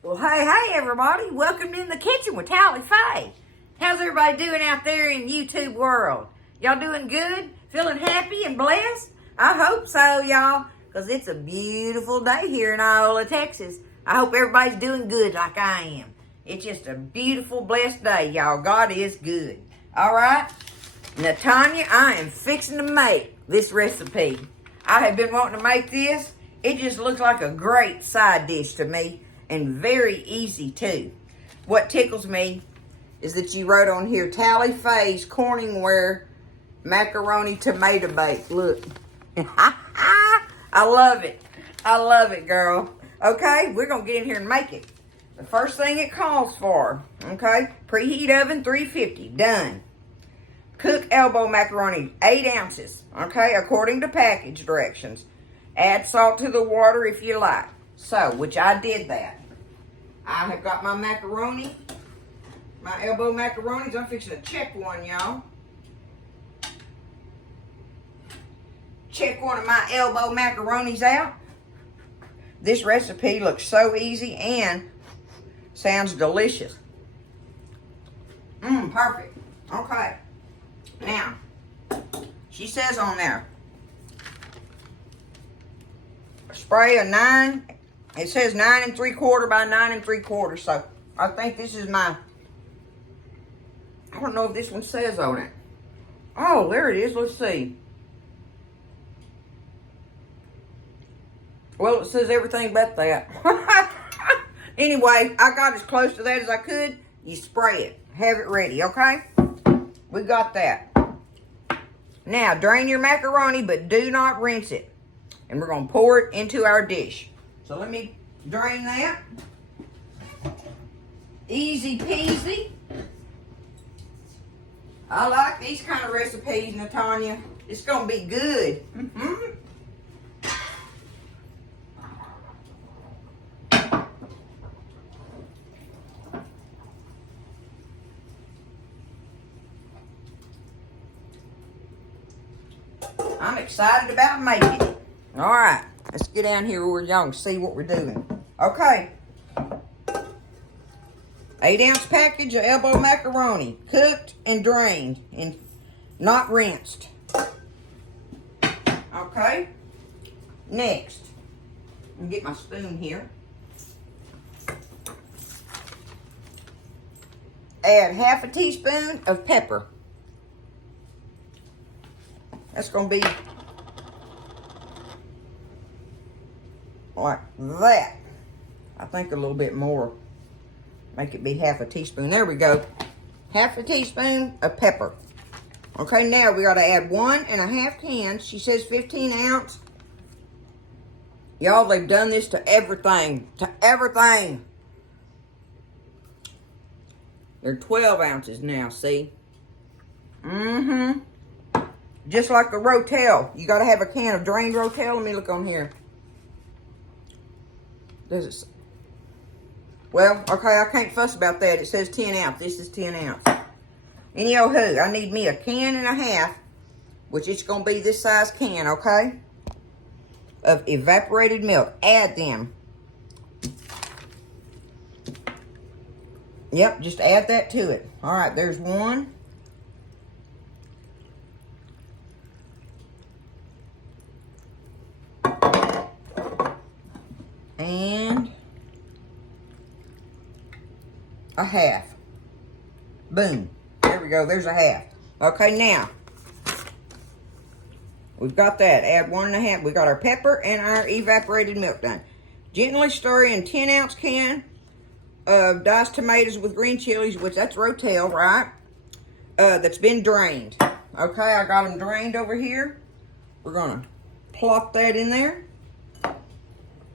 Well, hey, everybody. Welcome in the kitchen with Tally Faye. How's everybody doing out there in YouTube world? Y'all doing good? Feeling happy and blessed? I hope so, y'all, because it's a beautiful day here in Iola, Texas. I hope everybody's doing good like I am. It's just a beautiful, blessed day, y'all. God is good. All right? Netanya, I am fixing to make this recipe. I have been wanting to make this. It just looks like a great side dish to me. And very easy too. What tickles me is that you wrote on here, Tally Faye's Corningware Macaroni Tomato Bake. Look. I love it. I love it, girl. Okay, we're going to get in here and make it. The first thing it calls for, okay, preheat oven 350, done. Cook elbow macaroni, 8 ounces, okay, according to package directions. Add salt to the water if you like. So, which I did that. I have got my macaroni, my elbow macaronis. I'm fixing to check one, y'all. Check one of my elbow macaronis out. This recipe looks so easy and sounds delicious. Perfect. Okay. Now, she says on there, spray a 9. It says 9 3/4 by 9 3/4. So I think this is my, I don't know if this one says on it. Oh, there it is. Let's see. Well, it says everything but that. Anyway, I got as close to that as I could. You spray it. Have it ready, okay? We got that. Now, drain your macaroni, but do not rinse it. And we're going to pour it into our dish. So let me drain that. Easy peasy. I like these kind of recipes, Netanya. It's going to be good. I'm excited about making it. All right. Let's get down here where y'all can see what we're doing. Okay. 8-ounce package of elbow macaroni. Cooked and drained and not rinsed. Okay. Next. Let me get my spoon here. Add half a teaspoon of pepper. That's going to be like that. I think a little bit more. Make it be half a teaspoon. There we go. Half a teaspoon of pepper. Okay, now we got to add 1.5 cans. She says 15 ounce. Y'all, they've done this to everything. To everything. They're 12 ounces now, see? Just like the Rotel. You got to have a can of drained Rotel. Let me look on here. Does it? Well, okay, I can't fuss about that. It says 10 ounce. This is 10 ounce. Anywho, I need me a can and a half, which is going to be this size can, okay, of evaporated milk. Add them. Yep, just add that to it. All right, there's one. And a half. Boom. There we go. There's a half. Okay, now we've got that. Add 1.5. We got our pepper and our evaporated milk done. Gently stir in 10-ounce can of diced tomatoes with green chilies, which that's Rotel, right? That's been drained. Okay, I got them drained over here. We're gonna plop that in there.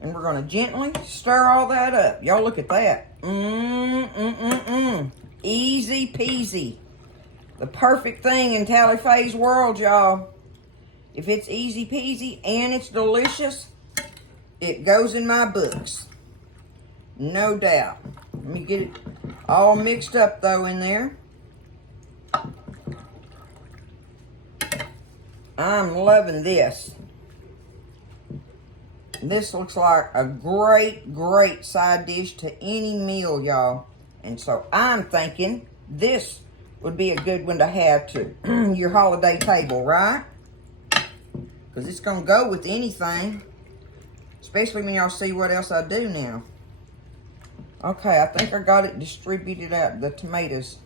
And we're going to gently stir all that up. Y'all look at that. Easy peasy. The perfect thing in Tally Faye's world, y'all. If it's easy peasy and it's delicious, it goes in my books. No doubt. Let me get it all mixed up, though, in there. I'm loving this. This looks like a great, great side dish to any meal, y'all. And so I'm thinking this would be a good one to have to your holiday table, right? Because it's going to go with anything. Especially when y'all see what else I do now. Okay, I think I got it distributed out. The tomatoes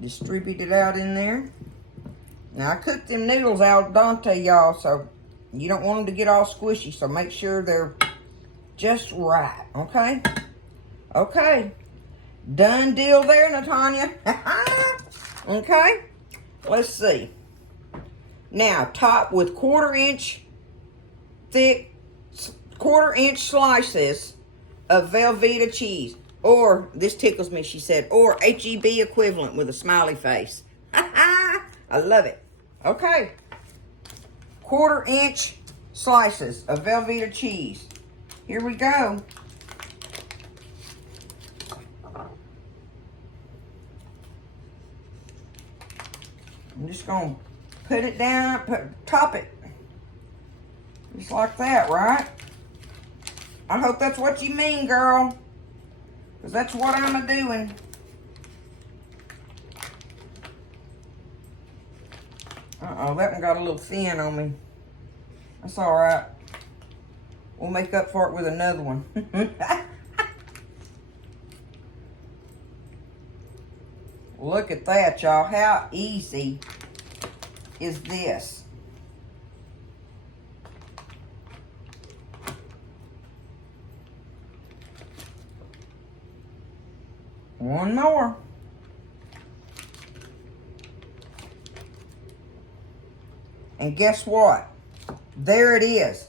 distributed out in there. Now, I cooked them noodles al dente, y'all, so you don't want them to get all squishy. So make sure they're just right, okay? Okay. Done deal there, Netanya. Okay. Let's see. Now, top with 1/4 inch thick, 1/4 inch slices of Velveeta cheese. Or, this tickles me, she said, or HEB equivalent with a smiley face. I love it. Okay. 1/4 inch slices of Velveeta cheese. Here we go. I'm just going to put it down, top it. Just like that, right? I hope that's what you mean, girl. Because that's what I'm a-doing. Uh-oh, that one got a little thin on me. That's all right. We'll make up for it with another one. Look at that, y'all. How easy is this? One more. And guess what? There it is.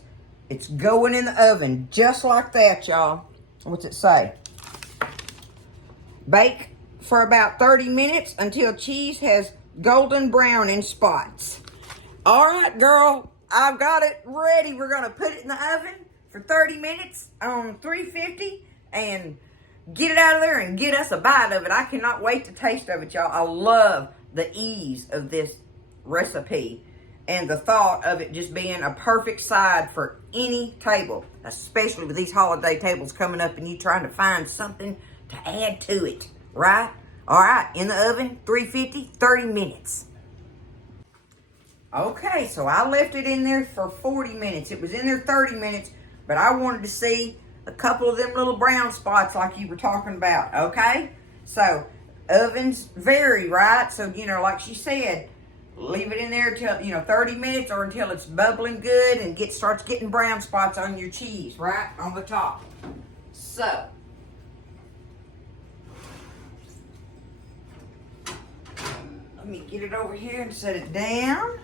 It's going in the oven just like that, y'all. What's it say? Bake for about 30 minutes until cheese has golden brown in spots. All right, girl. I've got it ready. We're going to put it in the oven for 30 minutes on 350 and get it out of there and get us a bite of it. I cannot wait to taste of it, y'all. I love the ease of this recipe and the thought of it just being a perfect side for any table, especially with these holiday tables coming up and you trying to find something to add to it, right? All right, in the oven, 350, 30 minutes. Okay, so I left it in there for 40 minutes. It was in there 30 minutes, but I wanted to see a couple of them little brown spots like you were talking about, okay? So, ovens vary, right? So, like she said, leave it in there till, 30 minutes or until it's bubbling good and starts getting brown spots on your cheese, right? On the top. So, let me get it over here and set it down.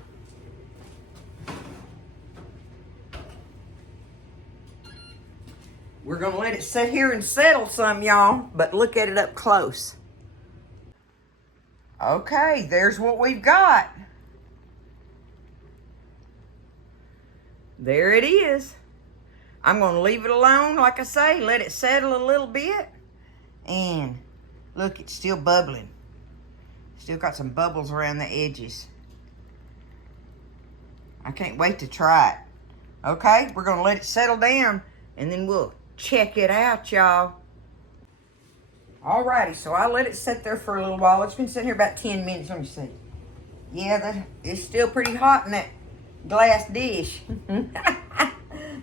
We're going to let it sit here and settle some, y'all, but look at it up close. Okay, there's what we've got. There it is. I'm going to leave it alone, like I say, let it settle a little bit. And look, it's still bubbling. Still got some bubbles around the edges. I can't wait to try it. Okay, we're going to let it settle down, and then we'll check it out, y'all. Alrighty, so I let it sit there for a little while. It's been sitting here about 10 minutes. Let me see. Yeah, it's still pretty hot in that glass dish. But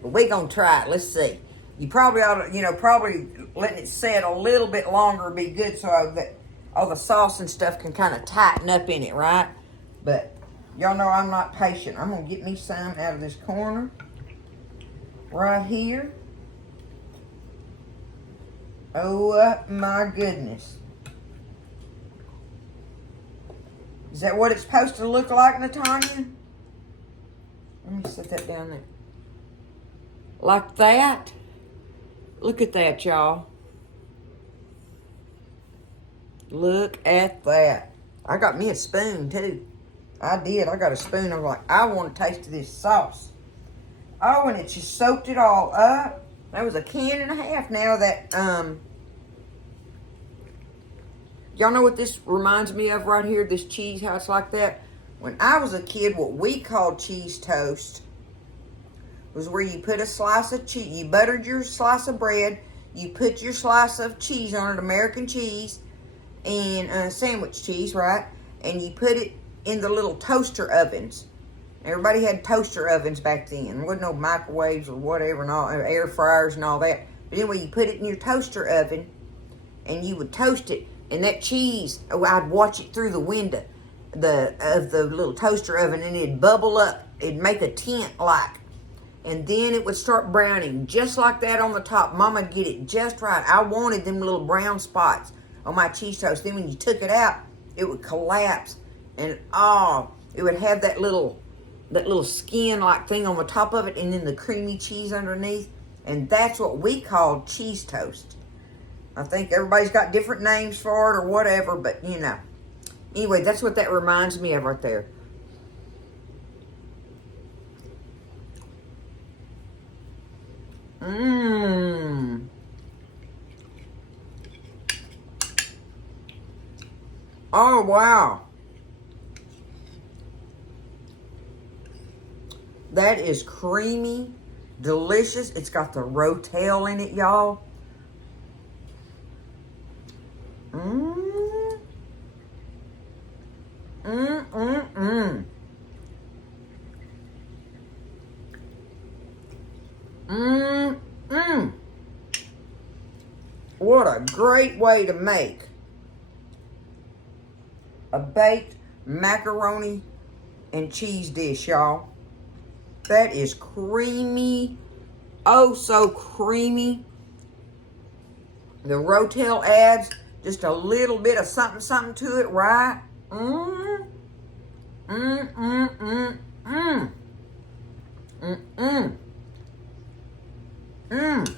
we're going to try it. Let's see. You probably ought to, probably letting it set a little bit longer would be good so that all the sauce and stuff can kind of tighten up in it, right? But y'all know I'm not patient. I'm going to get me some out of this corner right here. Oh, my goodness. Is that what it's supposed to look like, Netanya? Let me set that down there. Like that? Look at that, y'all. Look at that. I got me a spoon, too. I did. I got a spoon. I'm like, I want to taste this sauce. Oh, and it just soaked it all up. That was a can and a half now that, y'all know what this reminds me of right here? This cheese, how it's like that? When I was a kid, what we called cheese toast was where you put a slice of cheese. You buttered your slice of bread. You put your slice of cheese on it, American cheese, and sandwich cheese, right? And you put it in the little toaster ovens. Everybody had toaster ovens back then. There wasn't no microwaves or whatever, and all air fryers and all that. But anyway, you put it in your toaster oven, and you would toast it. And that cheese, I'd watch it through the window of the little toaster oven, and it'd bubble up. It'd make a tint like. And then it would start browning just like that on the top. Mama'd get it just right. I wanted them little brown spots on my cheese toast. Then when you took it out, it would collapse. And it would have that little skin like thing on the top of it, and then the creamy cheese underneath. And that's what we called cheese toast. I think everybody's got different names for it or whatever, but you know. Anyway, that's what that reminds me of right there. Mmm. Oh, wow. That is creamy, delicious. It's got the rotel in it, y'all. Mmm. Mmm, mmm, mmm. Mmm, mmm. What a great way to make a baked macaroni and cheese dish, y'all. That is creamy. Oh, so creamy. The rotel adds just a little bit of something to it, right? Mmm. Mmm, mmm, mmm, mmm. Mmm, mmm. Mmm.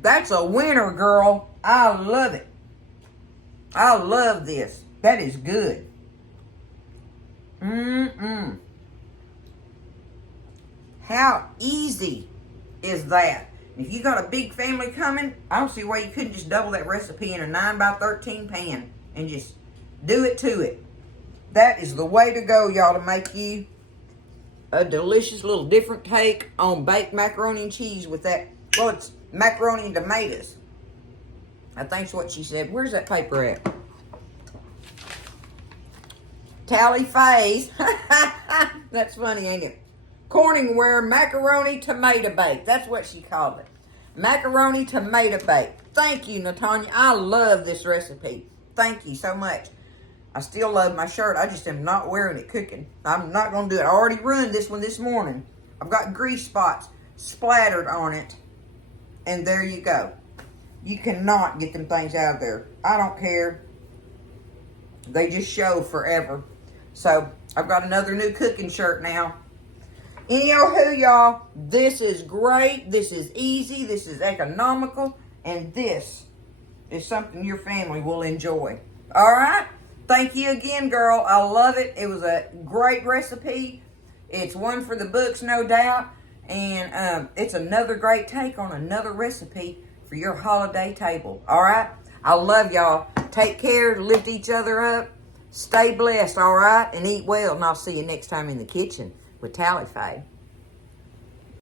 That's a winner, girl. I love it. I love this. That is good. Mmm. How easy is that? If you got a big family coming, I don't see why you couldn't just double that recipe in a 9x13 pan and just do it to it. That is the way to go, y'all, to make you a delicious little different take on baked macaroni and cheese with that. Well, it's macaroni and tomatoes. I think's what she said. Where's that paper at? Tally Faye's. That's funny, ain't it? Corningware macaroni tomato bake. That's what she called it. Macaroni tomato bake. Thank you, Netanya. I love this recipe. Thank you so much. I still love my shirt. I just am not wearing it cooking. I'm not going to do it. I already ruined this one this morning. I've got grease spots splattered on it. And there you go. You cannot get them things out of there. I don't care. They just show forever. So, I've got another new cooking shirt now. Anywho, y'all, this is great. This is easy. This is economical. And this is something your family will enjoy. All right? Thank you again, girl. I love it. It was a great recipe. It's one for the books, no doubt. And it's another great take on another recipe for your holiday table. All right? I love y'all. Take care. Lift each other up. Stay blessed, all right? And eat well. And I'll see you next time in the kitchen with Tally Faye.